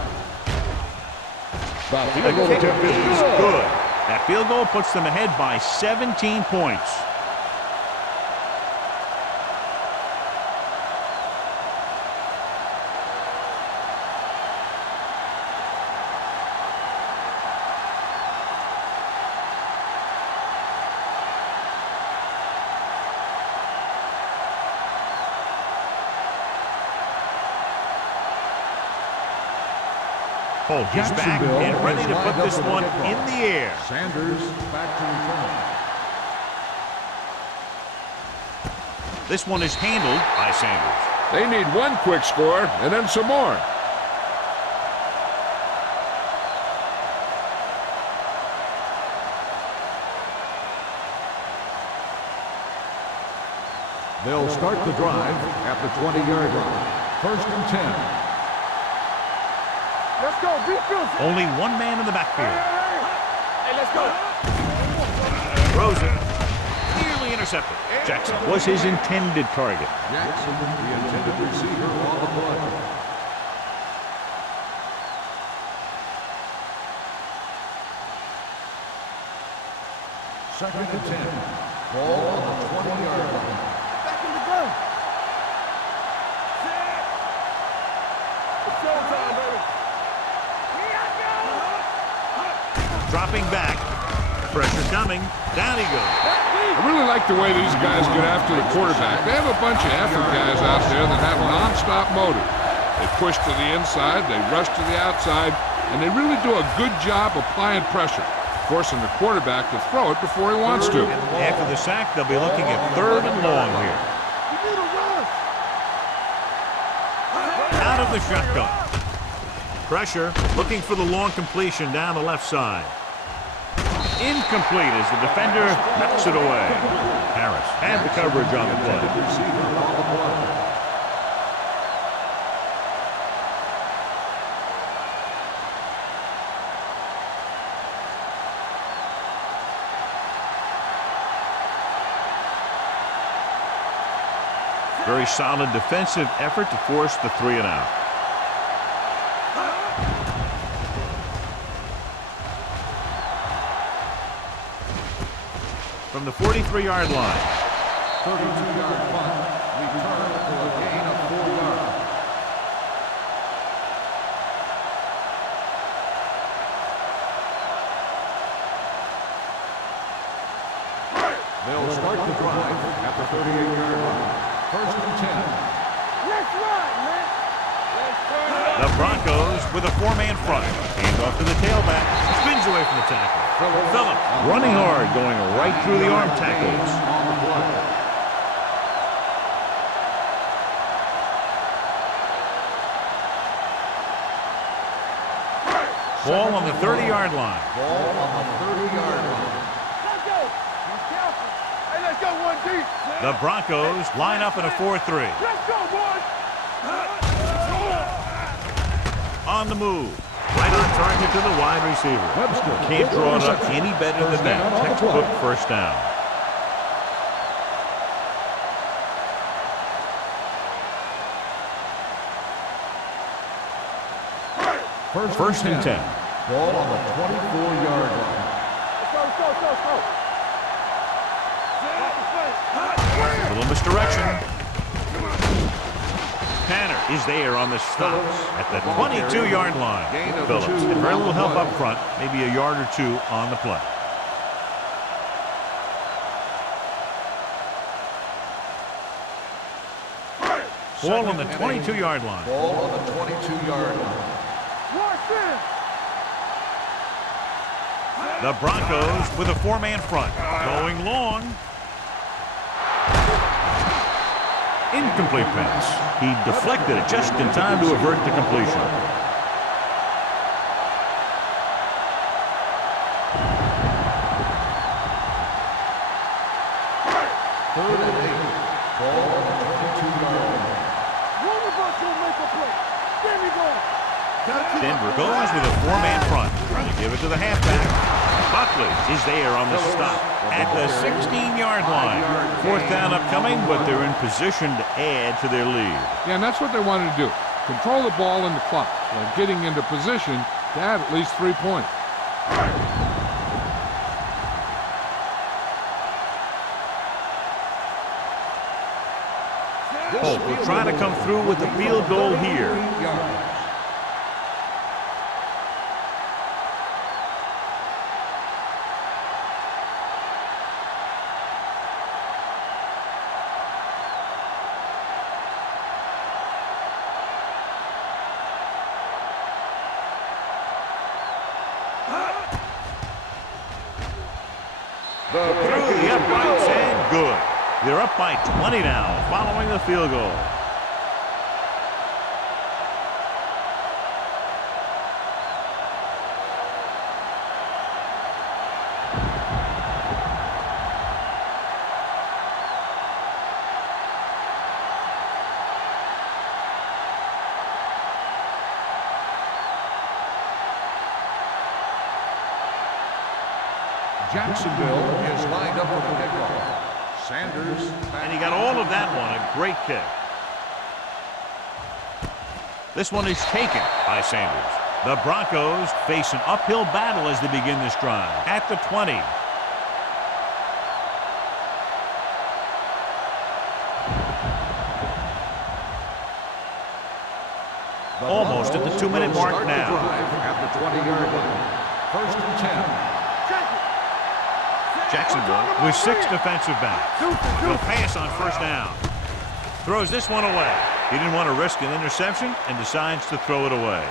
The kick is good. That field goal puts them ahead by 17 points. He's back and ready to put this one in the air. Sanders back to return. This one is handled by Sanders. They need one quick score and then some more. They'll start the drive at the 20-yard line. 1st and 10. Let's go. Be fierce. Only one man in the backfield. Hey, let's go. Throws it. Nearly intercepted. Jackson was his intended target. Jackson, the intended receiver on the play. Second and 10. Ball on the 20-yard line. Back in the gun. It's showtime, baby. Here I go. Dropping back. Pressure coming. Down he goes. I really like the way these guys get after the quarterback. They have a bunch of effort guys out there that have non-stop motive. They push to the inside, they rush to the outside, and they really do a good job applying pressure, forcing the quarterback to throw it before he wants to. After the sack, they'll be looking at 3rd and long here. You need a run. Out of the shotgun. Pressure, looking for the long completion down the left side. Incomplete as the defender knocks it away. Harris had the coverage on the play. Receiver on the play. Very solid defensive effort to force the 3 and out. From the 43-yard line. 32-yard punt. Return for a gain of 4 yards. They'll start the drive at the 38-yard line. 1st and 10. Let's run, man. Let's run. The Broncos with a 4-man front. Hand off to the tailback. Spins away from the tackle. Phillips running hard, going right through the arm tackles. On the play. Ball on the 30-yard line. Ball on the 30-yard line. Let's go. Be careful. Hey, let's go one deep. The Broncos line up in a 4-3. Let's go, boys. On the move. Right on target to the wide receiver. Can't draw it up any better than that. Textbook first down. First and 10. Ball on the 24-yard line. Let's go, let's go, let's go, let's go. A little misdirection. Tanner is there on the stop at the 22-yard line. Phillips had very little help up front, maybe a yard or 2 on the play. Ball on the 22-yard line. Ball on the 22-yard line. Watch this. The Broncos with a 4-man front. Going long. Incomplete pass. He deflected it just in time to avert the completion. Third and 8. Ball on the 22-yard line. One of us will make a play. There we go. Denver goes with a 4-man front. Trying to give it to the halfback. Buckley is there on the stop at the 16-yard line. 4th down upcoming, but they're in position to add to their lead. Yeah, and that's what they wanted to do. Control the ball in the clock while getting into position to add at least 3 points. Holt will try to come through with the field goal here. Through the uprights and good. They're up by 20 now following the field goal. Jacksonville is lined up for the kickoff. Sanders. And he got all of that one. A great kick. This one is taken by Sanders. The Broncos face an uphill battle as they begin this drive. At the 20. Almost at the 2-minute mark now. At the 20-yard line. 1st and 10. Jacksonville with 6 defensive backs. Will pass on 1st down. Throws this one away. He didn't want to risk an interception and decides to throw it away.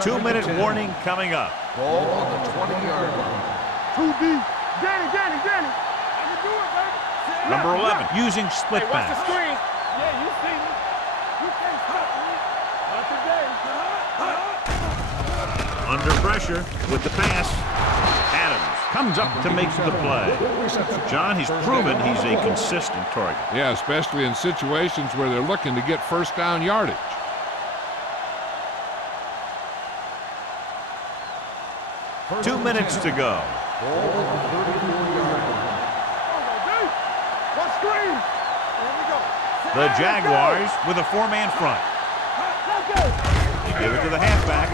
Two-minute warning coming up. Ball on the 20-yard line. Too deep. Danny. I can do it, baby. Number 11 using split Hey, watch the pass. screen. Yeah, you see me. You can't stop me. Not today. Under pressure with the pass. Adams comes up to make the play. John, he's proven he's a consistent target. Yeah, especially in situations where they're looking to get 1st down yardage. First 2 and minutes 10. to go. Ball on the 34-yard line. What screen? Here we go. The Jaguars with a 4-man front. Let's go. They give it to the halfback.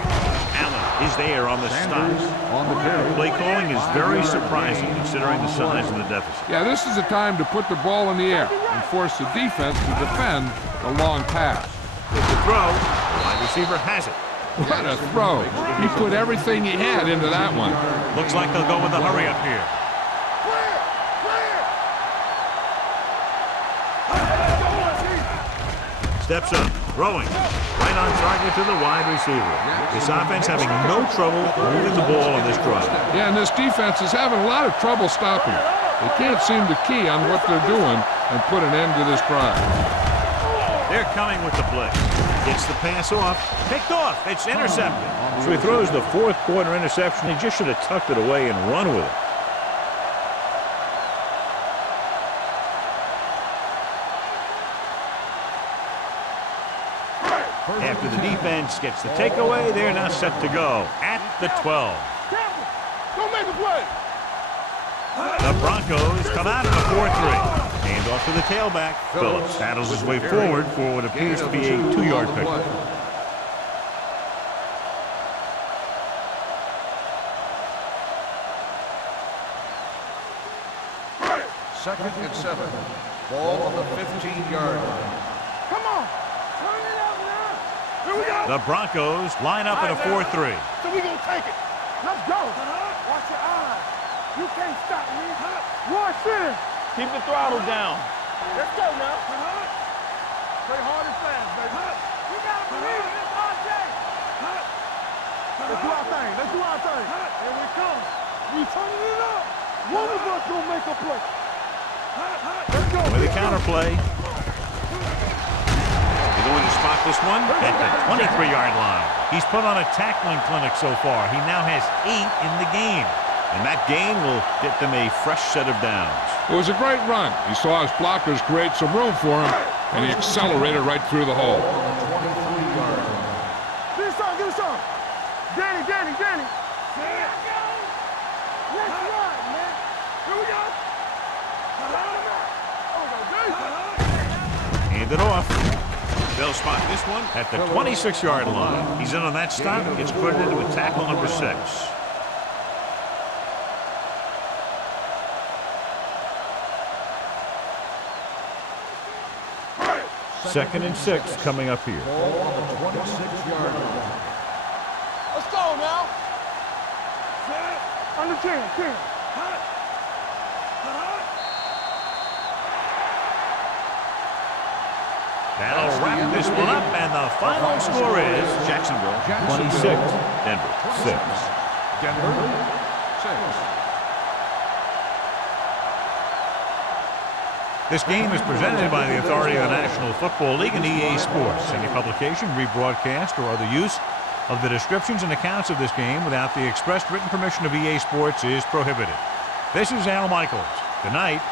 Allen is there on the Sanders stop. on the carry. Play calling is very surprising considering the size of the deficit. Yeah, this is a time to put the ball in the air and force the defense to defend the long pass. With the throw, the wide receiver has it. What a throw. He put everything he had into that one. Looks like they'll go with the hurry up here. Steps up, throwing. Right on target to the wide receiver. This offense having no trouble moving the ball on this drive. Yeah, and this defense is having a lot of trouble stopping it. They can't seem to key on what they're doing and put an end to this drive. They're coming with the blitz. Gets the pass off. Picked off. It's intercepted. So he throws the 4th quarter interception. He just should have tucked it away and run with it. After the defense gets the takeaway, they're now set to go at the 12. Don't make a play. The Broncos come out in the 4-3. Hand off to the tailback. Phillips battles his way forward for what appears to be a 2-yard pickup. Second and 7. Ball on the 15-yard line. Come on. Turn it up now. Here we go. The Broncos line up in a 4-3. So we gonna take it. Let's go. Watch your eyes. You can't stop me. Watch this. Keep the throttle down. Let's go now. Play hard and fast, baby. We gotta believe it. It's our day. Let's do our thing. Here we come. We turning it up. One of us gonna make a play. Let's go. With a counterplay. They're going to spot this one at the 23-yard line. He's put on a tackling clinic so far. He now has 8 in the game. And that gain will get them a fresh set of downs. It was a great run. He saw his blockers create some room for him, and he accelerated right through the hole. On the 23-yard line. Give us some. Danny. Let's run, man. Here we go. Hand it off. They'll spot this one at the 26-yard line. He's in on that stop. Gets credited with tackle number 6. Second and 6 coming up here. Ball on the 26-yard line. Let's go now. Under 10. That'll wrap this one up, and the final score is Jacksonville 26, Denver 6. Denver 6. This game is presented by the authority of the National Football League and EA Sports. Any publication, rebroadcast, or other use of the descriptions and accounts of this game without the expressed written permission of EA Sports is prohibited. This is Al Michaels. Good night.